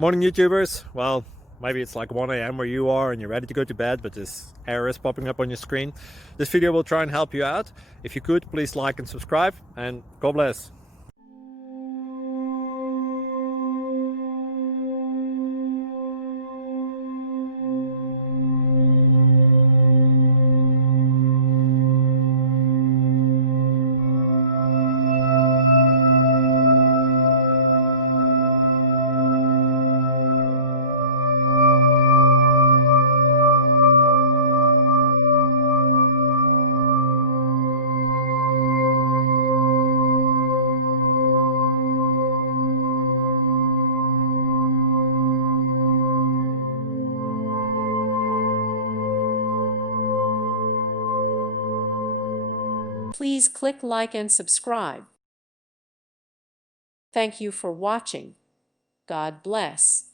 Morning, YouTubers. Well, maybe it's like 1 a.m. where you are and you're ready to go to bed, but this error is popping up on your screen. This video will try and help you out. If you could, please like and subscribe, and God bless. Please click like and subscribe. Thank you for watching. God bless.